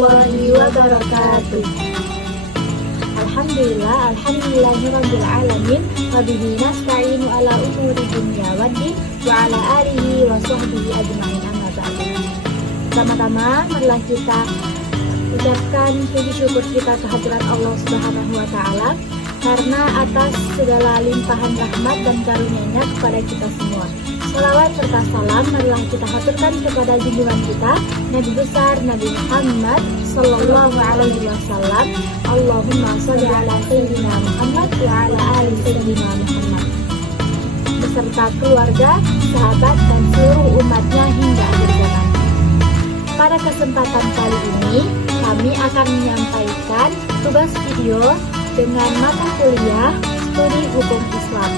warahmatullahi wabarakatuh. Alhamdulillahirabbil alamin wa bihi nasta'inu ala umuri dunya waddin wa ala alihi wa sahbihi ajma'in, amma ba'du. Pertama-tama marilah kita ucapkan puji syukur kita kehadirat Allah Subhanahu wa taala karena atas segala limpahan rahmat dan karunia-Nya kepada kita semua. Salawat serta salam marilah kita haturkan kepada junjungan kita Nabi besar Nabi Muhammad sallallahu alaihi wasallam. Allahumma shalli ala sayyidina Muhammad wa ala ali sayyidina Muhammad, beserta keluarga, sahabat dan seluruh umatnya hingga akhir zaman. Pada kesempatan kali ini kami akan menyampaikan tugas video dengan mata kuliah Studi Hukum Islam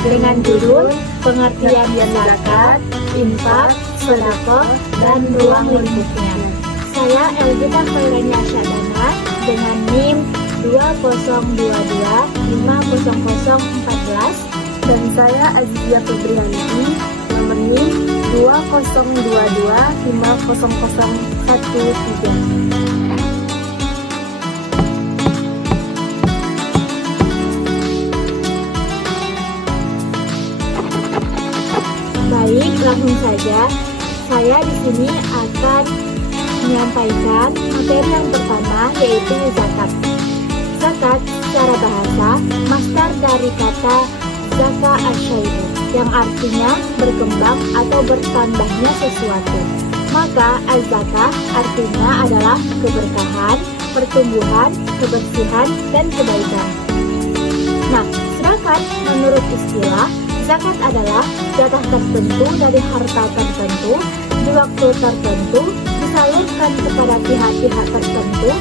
dengan judul Pengertian Zakat, Infak, Sedekah, dan Ruang Lingkupnya. Saya Elvita Khairania Syadana dengan NIM 2022500014 dan saya Azizia Febrianti nomor NIM 2022500013. Baik, langsung saja. Saya di sini akan menyampaikan materi yang pertama, yaitu zakat. Zakat secara bahasa masdar dari kata zaka asyai'u, yang artinya berkembang atau bertambahnya sesuatu. Maka az-zakah artinya adalah keberkahan, pertumbuhan, kebersihan, dan kebaikan. Nah, sedangkan menurut istilah, zakat adalah jatah tertentu dari harta tertentu di waktu tertentu disalurkan kepada pihak-pihak tertentu.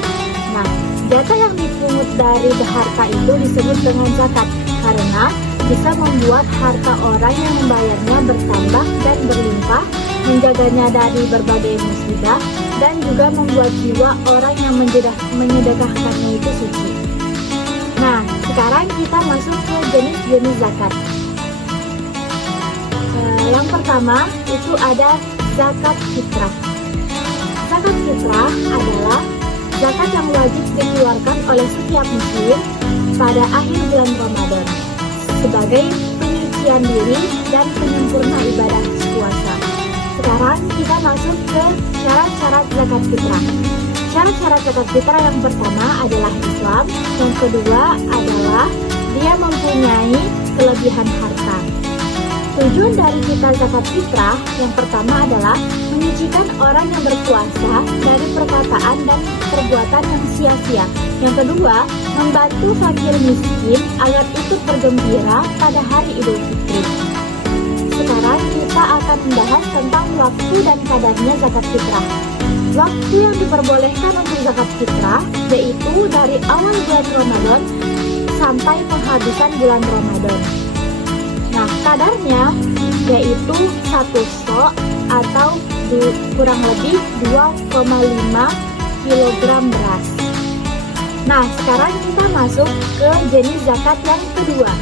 Nah, jatah yang dipungut dari harta itu disebut dengan zakat karena bisa membuat harta orang yang membayarnya bertambah dan berlimpah, menjaganya dari berbagai musibah, dan juga membuat jiwa orang yang menyedekahkannya itu suci. Nah, sekarang kita masuk ke jenis-jenis zakat. Yang pertama itu ada zakat fitrah. Zakat fitrah adalah zakat yang wajib dikeluarkan oleh setiap muslim pada akhir bulan Ramadan sebagai penyucian diri dan penyempurna ibadah puasa. Sekarang kita masuk ke syarat-syarat zakat fitrah. Syarat-syarat zakat fitrah yang pertama adalah Islam, yang kedua adalah dia mempunyai kelebihan harta. Tujuan dari kita zakat fitrah yang pertama adalah menyucikan orang yang berpuasa dari perkataan dan perbuatan yang sia-sia. Yang kedua, membantu fakir miskin agar ikut bergembira pada hari Idul Fitri. Sekarang kita akan membahas tentang waktu dan kadarnya zakat fitrah. Waktu yang diperbolehkan untuk zakat fitrah yaitu dari awal bulan Ramadan sampai penghabisan bulan Ramadan. Nah, kadarnya yaitu 1 sok atau kurang lebih 2,5 kg beras. Nah, sekarang kita masuk ke jenis zakat yang kedua,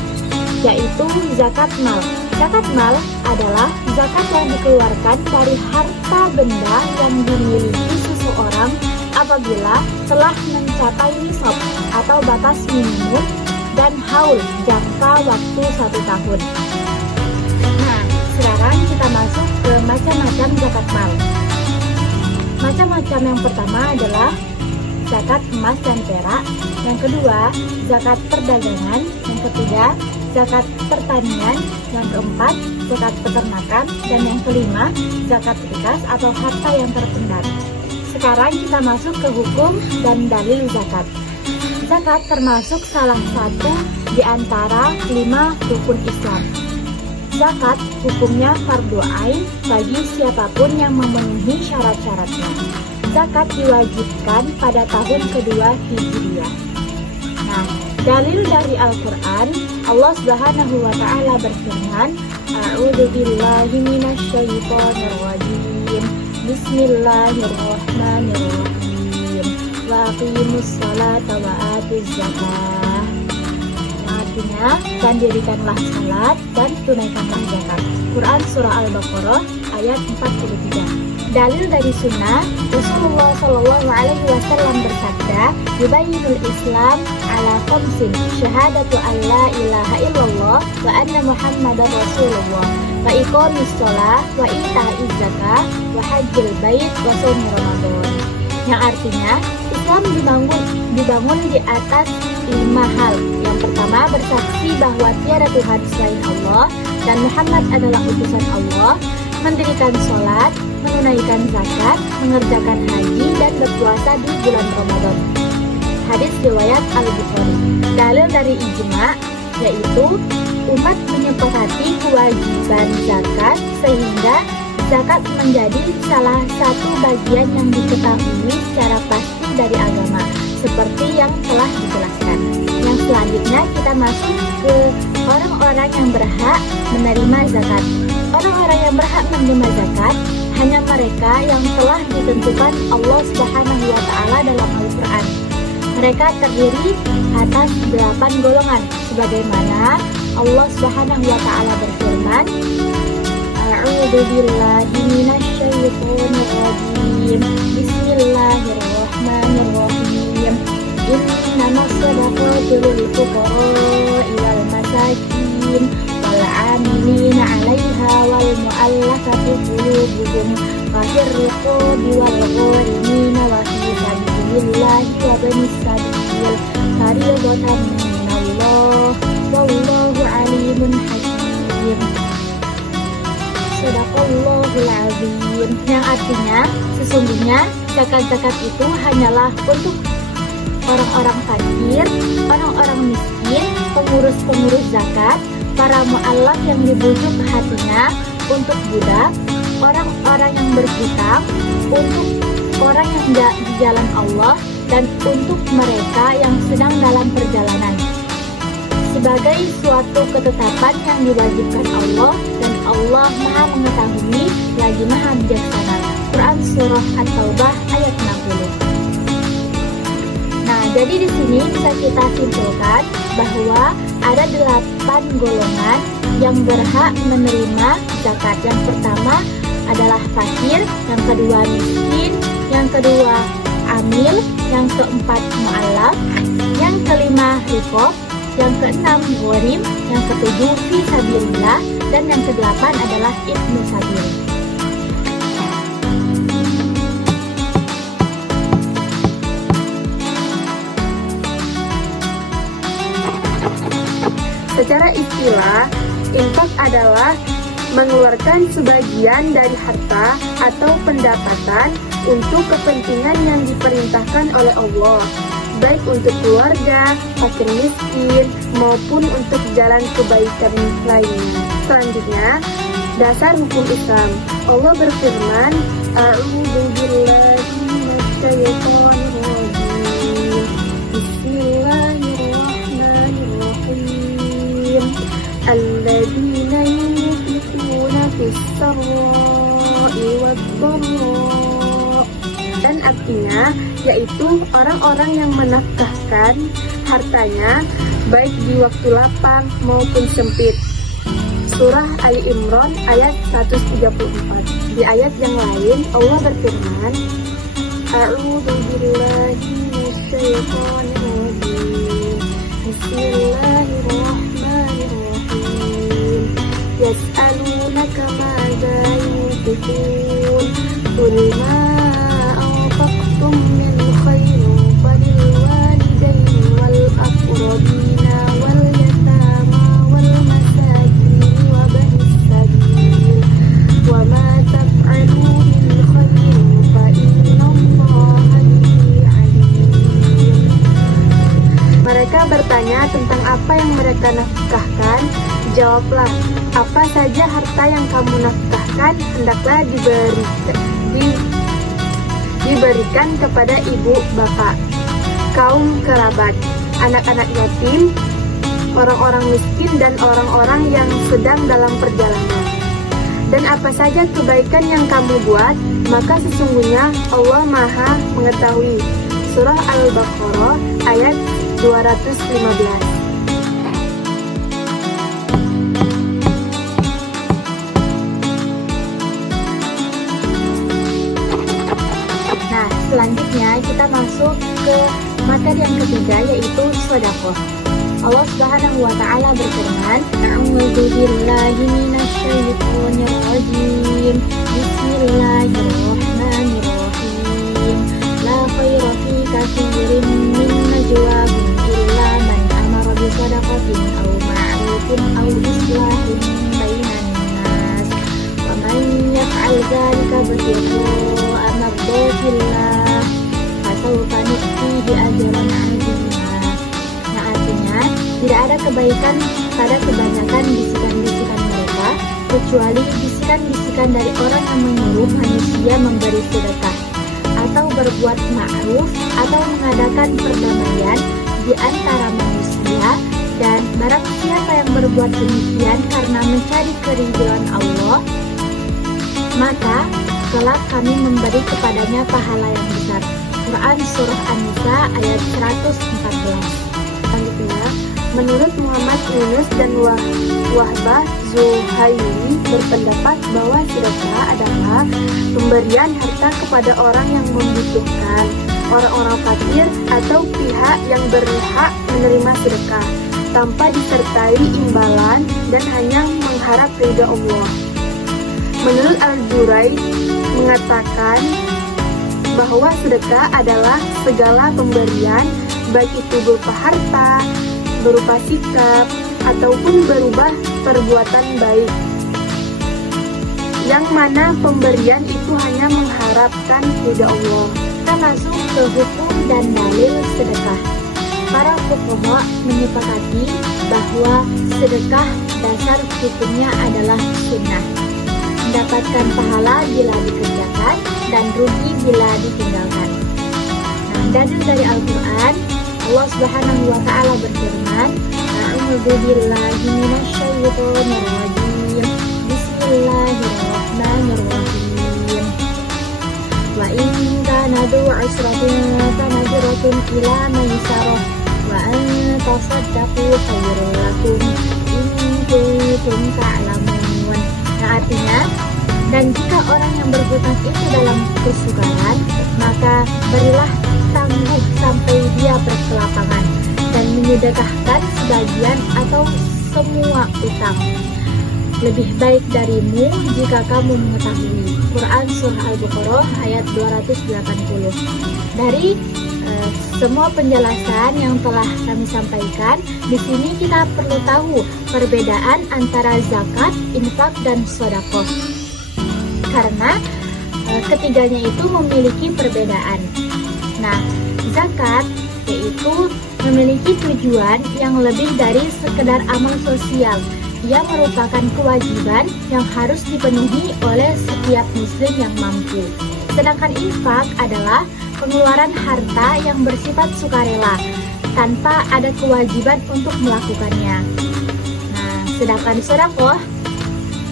yaitu zakat mal. Zakat mal adalah zakat yang dikeluarkan dari harta benda yang dimiliki seseorang apabila telah mencapai nisab atau batas minimum dan haul jangka waktu 1 tahun. Nah, sekarang kita masuk ke macam-macam zakat mal. Macam-macam yang pertama adalah zakat emas dan perak, yang kedua zakat perdagangan, yang ketiga zakat pertanian, yang keempat zakat peternakan, dan yang kelima zakat rikas atau harta yang terpendam. Sekarang kita masuk ke hukum dan dalil zakat. Zakat termasuk salah satu di antara 5 rukun Islam. Zakat hukumnya fardhu ain bagi siapapun yang memenuhi syarat-syaratnya. Zakat diwajibkan pada tahun kedua Hijriah. Nah, dalil dari Al-Quran, Allah Subhanahu wa Ta'ala berfirman, A'udzu billahi minasyaitonir rajim. Bismillahirrahmanirrahim. Wa aqimus salata wa atuz zakah. Artinya, dan dirikanlah salat dan tunaikanlah zakat. Quran Surah Al-Baqarah ayat 43. Dalil dari sunnah, Rasulullah Shallallahu Alaihi Wasallam bersabda, "Yubayyinul Islam ala khamsin, syahadatu an la ilaha illallah wa anna Muhammadar Rasulullah, wa iqamis shalah, wa ita'iz zakah, wa hajjil bait, wa shaumi Ramadan." Yang artinya, Islam dibangun di atas 5 hal. Yang pertama, bersaksi bahwa tiada Tuhan selain Allah dan Muhammad adalah utusan Allah, mendirikan sholat, menunaikan zakat, mengerjakan haji, dan berpuasa di bulan Ramadan. Hadis riwayat Al-Bukhari. Dalil dari ijma, yaitu umat menyepakati kewajiban zakat sehingga zakat menjadi salah satu bagian yang diketahui secara pasti dari agama, seperti yang telah dijelaskan. Yang selanjutnya kita masuk ke orang-orang yang berhak menerima zakat. Orang-orang yang berhak menerima zakat hanya mereka yang telah ditentukan Allah Subhanahu wa Ta'ala dalam Al-Quran. Mereka terdiri atas 8 golongan, sebagaimana Allah Subhanahu wa Ta'ala berfirman, A'udzu billahi minasyaitonir rajim. Bismillahirrahmanirrahim. Innamas shadaqatu lil fuqara'i wal masakin wal 'amilina 'alaiha wal mu'allafati qulubuhum wa fir riqabi wal gharimina wa fi sabilillahi wa ibnis sabil fariidatan minallah wallahu 'alimun hakim. Shadaqallahul azim. Yang artinya, sesungguhnya zakat-zakat itu hanyalah untuk orang-orang fakir, orang-orang miskin, pengurus-pengurus zakat, para mu'allaf yang dibujuk hatinya, untuk budak, orang-orang yang berhutang, untuk orang yang tidak di jalan Allah, dan untuk mereka yang sedang dalam perjalanan. Sebagai suatu ketetapan yang diwajibkan Allah, dan Allah Maha Mengetahui lagi Maha Bijaksana. Quran Surah At-Taubah ayat 60. Nah, jadi di sini bisa kita simpulkan bahwa ada 8 golongan yang berhak menerima zakat. Yang pertama adalah fakir, yang kedua miskin, yang kedua amil, yang keempat mu'allaf, yang kelima riqab, yang keenam gharim, yang ketujuh fi sabilillah, dan yang kedelapan adalah ibnu sabil. Secara istilah, infak adalah mengeluarkan sebagian dari harta atau pendapatan untuk kepentingan yang diperintahkan oleh Allah, baik untuk keluarga, fakir miskin, maupun untuk jalan kebaikan lainnya. Selanjutnya, dasar hukum Islam. Allah berfirman, A'udzu billahi minasyaitonir rajim. Bismillahirrahmanirrahim. Alladzina yunfiquna fis-sarra'i wad-dharra. Dan artinya yaitu orang-orang yang menafkahkan hartanya baik di waktu lapang maupun sempit. Surah Ali Imran ayat 134. Di ayat yang lain Allah berfirman, A'udzu billahi minasyaitonir rajim. Bismillahirrahmanirrahim. Yas'alunaka madza yunfiqun. Qul ma anfaqtum min khairin falilwalidayni wal aqrabina wal yatama wal masakin wa banis sabil wa ma taf'alu min khairin fa innallaha bihi alim. Mereka bertanya tentang apa yang mereka nafkahkan. Jawablah, apa saja harta yang kamu nafkahkan hendaklah diberikan kepada ibu bapak, kaum kerabat, anak-anak yatim, orang-orang miskin, dan orang-orang yang sedang dalam perjalanan. Dan apa saja kebaikan yang kamu buat, maka sesungguhnya Allah Maha Mengetahui. Surah Al-Baqarah ayat 215. masuk ke materi yang ketiga, yaitu sedekah. Allah Subhanahu wa Ta'ala berfirman, A'udzu billahi minasyaitonir rajim. Bismillahirrahmanirrahim. La khaira fi katsirin min najwahum illa man amara bi shadaqatin aw ma'rufin aw islahin bainan nas. Wa man yaf'al dzalika ibtigha'a mardatillah fasawfa nu'tihi ajran 'azima. Artinya, tidak ada kebaikan pada kebanyakan bisikan-bisikan mereka, kecuali bisikan-bisikan dari orang yang menyuruh manusia memberi sedekah, atau berbuat ma'ruf, atau mengadakan perdamaian di antara manusia, dan barang siapa yang berbuat demikian karena mencari keridhaan Allah, maka kelak kami memberi kepadanya pahala yang besar. Quran Surah An-Nisa ayat 114. Selanjutnya, menurut Muhammad Yunus dan Wahbah Zuhairi berpendapat bahwa sedekah adalah pemberian harta kepada orang yang membutuhkan, orang-orang fakir atau pihak yang berhak menerima sedekah, tanpa disertai imbalan dan hanya mengharap ridha Allah. Menurut Al-Jurai mengatakan bahwa sedekah adalah segala pemberian, baik itu berupa harta, berupa sikap, ataupun berupa perbuatan baik, yang mana pemberian itu hanya mengharapkan ridha Allah. Kita masuk ke hukum dan dalil sedekah. Para fuqaha menyepakati bahwa sedekah dasar hukumnya adalah sunnah, mendapatkan pahala bila dikerjakan dan rugi bila ditinggalkan. Nah, dalil dari Al-Quran, Allah Subhanahu wa Ta'ala berfirman, A'udzu billahi minasyaitonir rajim. Bismillahirrahmanirrahim. Wa in kana dzu 'usratin fanadhiratun ila maisarah wa an tasaddaqu khairul lakum in kuntum ta'lamun. Nah, artinya, dan jika orang yang berhutang itu dalam kesukaran, maka berilah tangguh sampai dia berkelapangan dan menyedekahkan sebagian atau semua utang. Lebih baik darimu jika kamu mengetahui. Quran Surah Al-Baqarah ayat 280. Dari semua penjelasan yang telah kami sampaikan, di sini kita perlu tahu perbedaan antara zakat, infak, dan sedekah. Karena ketiganya itu memiliki perbedaan. Nah, zakat yaitu memiliki tujuan yang lebih dari sekedar amal sosial. Ia merupakan kewajiban yang harus dipenuhi oleh setiap muslim yang mampu. Sedangkan infak adalah pengeluaran harta yang bersifat sukarela, tanpa ada kewajiban untuk melakukannya. Nah, sedangkan sedekah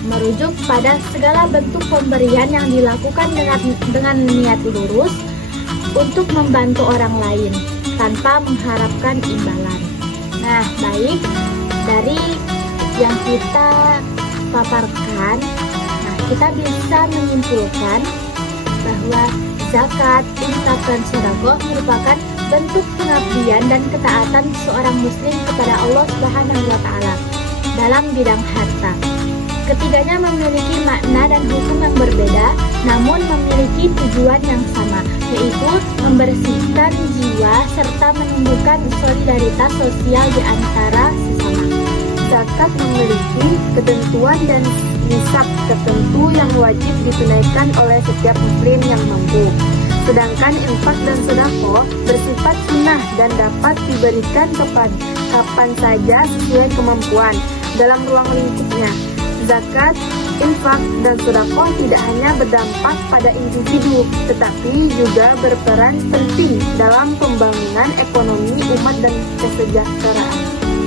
merujuk pada segala bentuk pemberian yang dilakukan dengan niat lurus untuk membantu orang lain tanpa mengharapkan imbalan. Nah, baik dari yang kita paparkan, nah kita bisa menyimpulkan bahwa zakat, infak, dan sedekah merupakan bentuk pengabdian dan ketaatan seorang muslim kepada Allah Subhanahu wa Ta'ala dalam bidang harta. Ketiganya memiliki makna dan hukum yang berbeda, namun memiliki tujuan yang sama, yaitu membersihkan jiwa serta menumbuhkan solidaritas sosial di antara sesama. Zakat memiliki ketentuan dan nisab tertentu yang wajib ditunaikan oleh setiap muslim yang mampu. Sedangkan infak dan sedekah bersifat sunnah dan dapat diberikan kapan saja sesuai kemampuan dalam ruang lingkupnya. Zakat, infak, dan sedekah tidak hanya berdampak pada individu, tetapi juga berperan penting dalam pembangunan ekonomi umat dan kesejahteraan.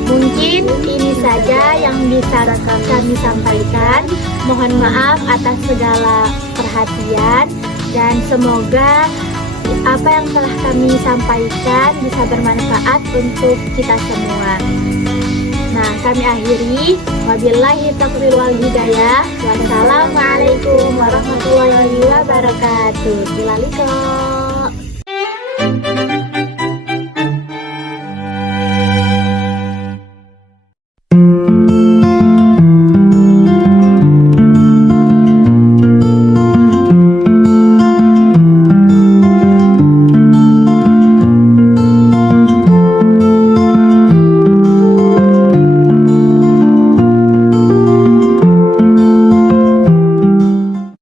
Mungkin ini saja yang bisa kami sampaikan. Mohon maaf atas segala perhatian dan semoga apa yang telah kami sampaikan bisa bermanfaat untuk kita semua. Nah, kami akhiri. Wabillahi taufiq wal hidayah. Wassalamualaikum warahmatullahi wabarakatuh. Ilaliko.